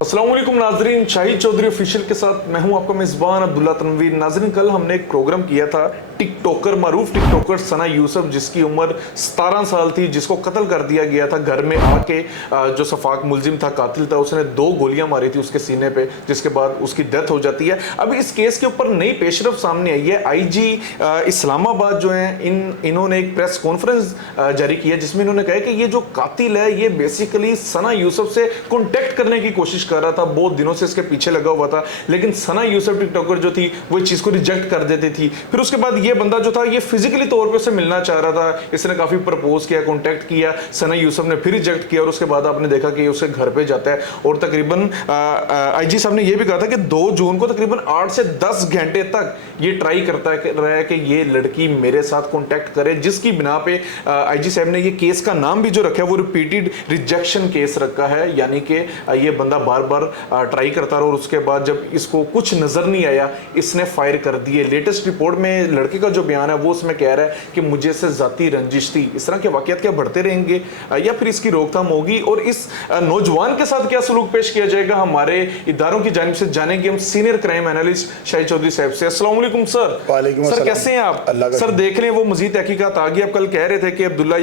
अस्सलाम वालेकुम नाजरीन, शाहिद चौधरी ऑफिशियल के साथ मैं हूं आपका मेजबान अब्दुल्ला तनवीर। नाजरीन, कल हमने एक प्रोग्राम किया था टिकटॉकर, मारूफ टिकटॉकर सना यूसुफ, जिसकी उम्र 17 साल थी, जिसको कत्ल कर दिया गया था घर में आके। जो सफाक मुलजिम था, कातिल था, उसने 2 गोलियां मारी थी उसके सीने पे, जिसके बाद उसकी डेथ हो जाती है। अब इस केस के ऊपर नई पेशरफ सामने आई है। आईजी इस्लामाबाद जो है, इन्होंने एक प्रेस कॉन्फ्रेंस जारी किया जिसमें इन्होंने कहा कि ये जो कातिल है ये बेसिकली सना यूसुफ से कॉन्टेक्ट करने की कोशिश कर रहा था, बहुत दिनों से इसके पीछे लगा हुआ था, लेकिन सना यूसुफ टिकटॉकर जो थी वो चीज को रिजेक्ट कर देती थी। फिर उसके बाद ये बंदा जो था ये फिजिकली तौर पे उसे मिलना चाह रहा था, इसने काफी प्रपोज किया, कांटेक्ट किया, सना यूसुफ ने फिर रिजेक्ट किया और उसके बाद आपने देखा कि उसके घर पे जाता है और तकरीबन आईजी साहब ने ये भी कहा था कि 2 जून को तकरीबन 8 से 10 घंटे तक ये ट्राई करता रहा है कि ये लड़की मेरे साथ कांटेक्ट करे, जिसकी बिना पे आईजी साहब ने ये केस का नाम भी जो रखा है वो रिपीटेड रिजेक्शन केस रखा है, यानी कि ये बंदा बार बार ट्राई करता रहा और उसके बाद जब इसको कुछ नजर नहीं आया इसने फायर कर दिए। लेटेस्ट रिपोर्ट में लड़के का जो बयान है वो उसमें कह रहा है कि मुझे से जाती रंजिश थी। इस तरह के वाकयात क्या बढ़ते रहेंगे या फिर इसकी रोकथाम होगी, और इस नौजवान के साथ क्या सलूक पेश किया जाएगा, हमारे इदारों की जानिब से जानेंगे हम senior crime analyst Shahid Chaudhary साहब से। अस्सलाम वालेकुम सर। सर कैसे हैं आप? सर देख लें वो मजीद तहकीकात आ गई। आप कल कह रहे थे कि अब्दुल्ला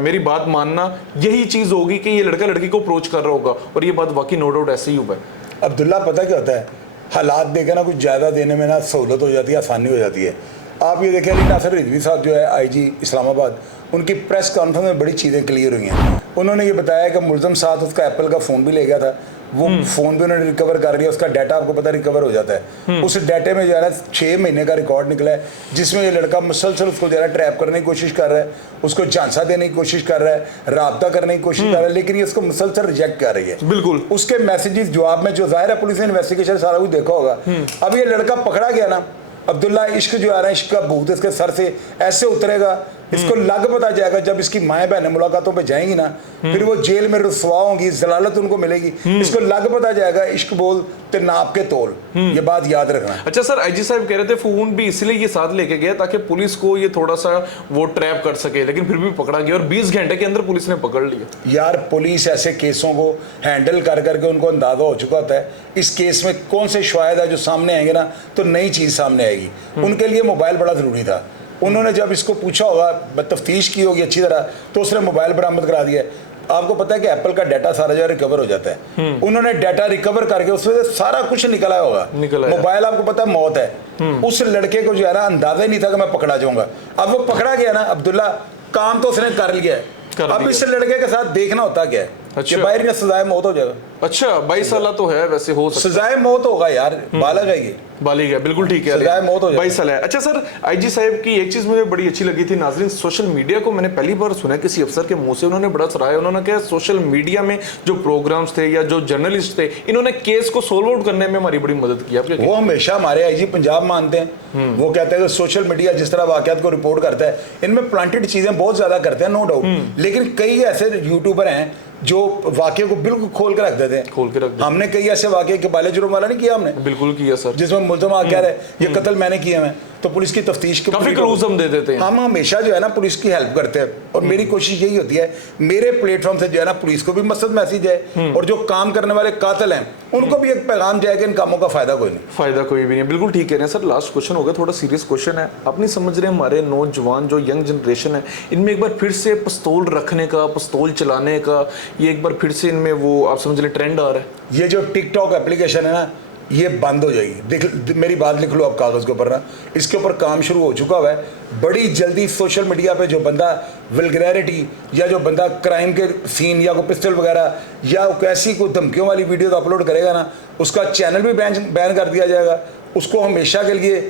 मेरी बात मानना, यही चीज होगी कि ये लड़का लड़की को अप्रोच कर रहा होगा, और ये बात वाकई नो डाउट ऐसे ही हुआ है। अब्दुल्ला पता क्या होता है, हालात देखे ना कुछ ज़्यादा देने में ना सहूलत हो जाती है, आसानी हो जाती है। आप ये देखें, अली नासिर रिजवी साहब जो है आईजी इस्लामाबाद, उनकी प्रेस कॉन्फ्रेंस में बड़ी चीज़ें क्लियर हुई हैं। उन्होंने ये बताया कि मुलज़म साथ उसका एप्पल का फ़ोन भी ले गया था, वो फ़ोन भी उन्होंने रिकवर कर लिया, उसका डाटा आपको पता रिकवर हो जाता है। उस डाटे में जो है ना 6 महीने का रिकॉर्ड निकला है, जिसमें ये लड़का मुसलसल उसको जो है ट्रैप करने की कोशिश कर रहा है, उसको झांसा देने की कोशिश कर रहा है, राब्ता करने की कोशिश कर रहा है, लेकिन ये उसको मुसलसल रिजेक्ट कर रही है। बिल्कुल उसके मैसेजेस जवाब में जो जाहिर है पुलिस ने इन्वेस्टिगेशन सारा कुछ देखा होगा। अब ये लड़का पकड़ा गया ना, अब्दुल्ला, इश्क जो आ रहा है, इश्क का भूत इसके सर से ऐसे उतरेगा, इसको लग पता जाएगा जब इसकी माएँ बहनें मुलाकातों पे जाएंगी ना, फिर वो जेल में रुसवा होंगी, जलालत उनको मिलेगी, इसको लग पता जाएगा इश्क बोल ते नाप के तोल। ये बात याद रखना। अच्छा सर, आईजी साहब कह रहे थे फोन भी इसलिए ये साथ लेके गया ताकि पुलिस को ये थोड़ा सा वो ट्रैप कर सके, लेकिन फिर भी पकड़ा गया और 20 घंटे के अंदर पुलिस ने पकड़ लिया। यार पुलिस ऐसे केसों को हैंडल कर करके उनको अंदाजा हो चुका होता है इस केस में कौन से शवाहिद है जो सामने आएंगे ना तो नई चीज सामने आएगी। उनके लिए मोबाइल बड़ा जरूरी था। उन्होंने जब इसको पूछा होगा, तफ्तीश की होगी अच्छी तरह, तो उसने मोबाइल बरामद करा दिया। आपको पता है कि एप्पल का डाटा सारा जो रिकवर हो जाता है, उन्होंने डाटा रिकवर करके उसमें सारा कुछ निकला होगा। मोबाइल आपको पता है मौत है। उस लड़के को जो है ना अंदाजा ही नहीं था कि मैं पकड़ा जाऊंगा। अब वो पकड़ा गया ना अब्दुल्ला, काम तो उसने कर लिया है। अब इस लड़के के साथ देखना होता क्या है। अच्छा। बाहर में सजाए मौत हो जाएगा। अच्छा 22 साल तो है, वैसे हो सकता है सजाए मौत होगा यार, बालग है ये, बालिग है, बिल्कुल ठीक है, सजाए मौत हो जाएगा। 22 साल है। अच्छा सर, आईजी साहब की एक चीज मुझे बड़ी अच्छी लगी थी नाजरीन, सोशल मीडिया को मैंने पहली बार सुना किसी अफसर के मुंह से, उन्होंने बड़ा सराहा। उन्होंने कहा सोशल मीडिया में जो प्रोग्राम्स थे या जो जर्नलिस्ट थे, इन्होंने केस को सोल्व आउट करने में हमारी बड़ी मदद की। वो हमेशा हमारे आईजी पंजाब मानते हैं। वो कहते हैं कि सोशल मीडिया जिस तरह वाकयात को रिपोर्ट करता है, इनमें प्लांटेड चीजें बहुत ज्यादा करते हैं, नो डाउट, लेकिन कई ऐसे यूट्यूबर हैं जो वाकये को बिल्कुल खोल के रख देते हैं। हमने कई ऐसे वाकये के बाले जुर्म वाला नहीं किया, हमने बिल्कुल किया सर, जिसमें मुल्ज़िम कह रहे ये कत्ल मैंने किया मैं, तो पुलिस की तफ्तीश के काफी क्लूज हम दे देते हैं। हम हमेशा जो है ना पुलिस की हेल्प करते हैं, और मेरी कोशिश यही होती है मेरे प्लेटफॉर्म से जो है ना पुलिस को भी मकसद मैसेज है, और जो काम करने वाले कातिल हैं उनको भी एक पैगाम जाएगा, इन कामों का फायदा कोई नहीं, फायदा कोई भी नहीं। बिल्कुल ठीक कह रहे हैं सर। लास्ट क्वेश्चन हो गया, थोड़ा सीरियस क्वेश्चन है। आप नहीं समझ रहे हमारे नौजवान जो यंग जनरेशन है, इनमें एक बार फिर से पिस्तौल रखने का, पिस्तौल चलाने का, ये एक बार फिर से इनमें वो आप समझ लें ट्रेंड आ रहा है। ये जो टिकटॉक एप्लीकेशन है ना, ये बंद हो जाएगी। मेरी बात लिख लो आप कागज़ के ऊपर ना, इसके ऊपर काम शुरू हो चुका हुआ है। बड़ी जल्दी सोशल मीडिया पे जो बंदा वल्गैरिटी या जो बंदा क्राइम के सीन या कोई पिस्टल वगैरह या कैसी कोई धमकियों वाली वीडियो अपलोड करेगा ना, उसका चैनल भी बैन कर दिया जाएगा। उसको हमेशा के लिए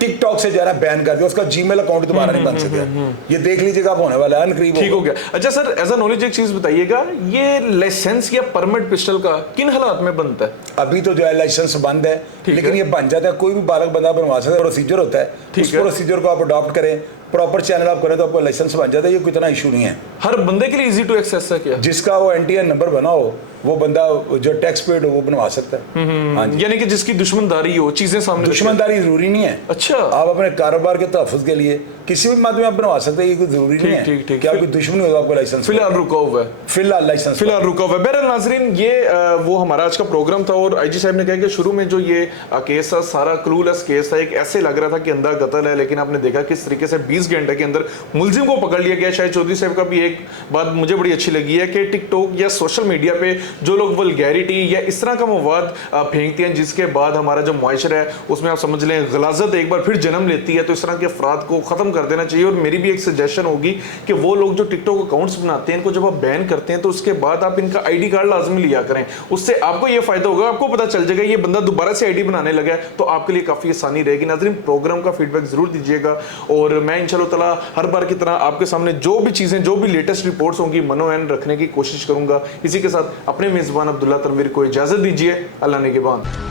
टिकटॉक से जरा बैन कर दिया, उसका जीमेल अकाउंट दोबारा नहीं बन सकेगा। ये देख लीजिएगा आप, होने वाला है अनकरीब। ठीक हो गया। अच्छा सर, एज अ नॉलेज एक चीज बताइएगा, ये लाइसेंस या परमिट पिस्टल का किन हालात में बनता है? अभी तो जो है लाइसेंस बंद है, लेकिन ये बन जाता है, कोई भी बालक बंदा बनवा सकता है। प्रोसीजर होता है, उस प्रोसीजर को आप अडॉप्ट करें, प्रॉपर चैनल आप करें तो आपका लाइसेंस बन जाता है, ये कोई इतना इशू नहीं है। हर बंदे के लिए इजी टू एक्सेस है क्या? जिसका वो NTN नंबर बना हो, वो बंदा जो टैक्स पेड हो वो बनवा सकता है। हाँ जी, यानी कि जिसकी दुश्मनदारी हो, चीजें सामने दुश्मनदारी जरूरी नहीं है। अच्छा, आप अपने कारोबार के तहफ़्ज़ के लिए किसी भी माध्यम में आप बनवा सकते हैं, ये कोई जरूरी नहीं है ठीक। कि आपकी दुश्मनी हो तो आपको लाइसेंस फिलहाल रुका हुआ है, फिलहाल लाइसेंस बहरहाल नाजरीन, ये वो हमारा आज का प्रोग्राम था और IG साहब ने कहा कि शुरू में जो ये केस था सारा क्लूलेस केस था, एक ऐसे लग रहा था कि अंधा कत्ल है, लेकिन आपने देखा किस तरीके से 20 घंटे के अंदर मुलजिम को पकड़ लिया गया। शाहिद चौधरी साहब का भी एक बात मुझे बड़ी अच्छी लगी है कि टिकटॉक या सोशल मीडिया पे जो लोग वल्गैरिटी या इस तरह का मवाद फेंकते हैं जिसके बाद हमारा जो मुआशरा है उसमें आप समझ लें गलाजत एक बार फिर जन्म लेती है, तो इस तरह के अफराद को खत्म कर देना चाहिए। और मेरी भी एक सजेशन होगी कि वो लोग जो टिकटॉक अकाउंट्स बनाते हैं इनको जब आप बैन करते हैं तो उसके बाद आप इनका ID कार्ड लाजमी लिया करें, उससे आपको ये फायदा होगा, आपको पता चल जाएगा ये बंदा दोबारा से ID बनाने लगा है, तो आपके लिए काफी आसानी रहेगी। नाज़रीन, प्रोग्राम का फीडबैक जरूर दीजिएगा और मैं इंशाल्लाह ताला हर बार की तरह आपके सामने जो भी चीजें, जो भी लेटेस्ट रिपोर्ट्स होंगी मनोनयन रखने की कोशिश करूंगा। इसी के साथ अपने मेजबान अब्दुल्ला तनवीर को इजाजत दीजिए। अल्लाह ने के बाद।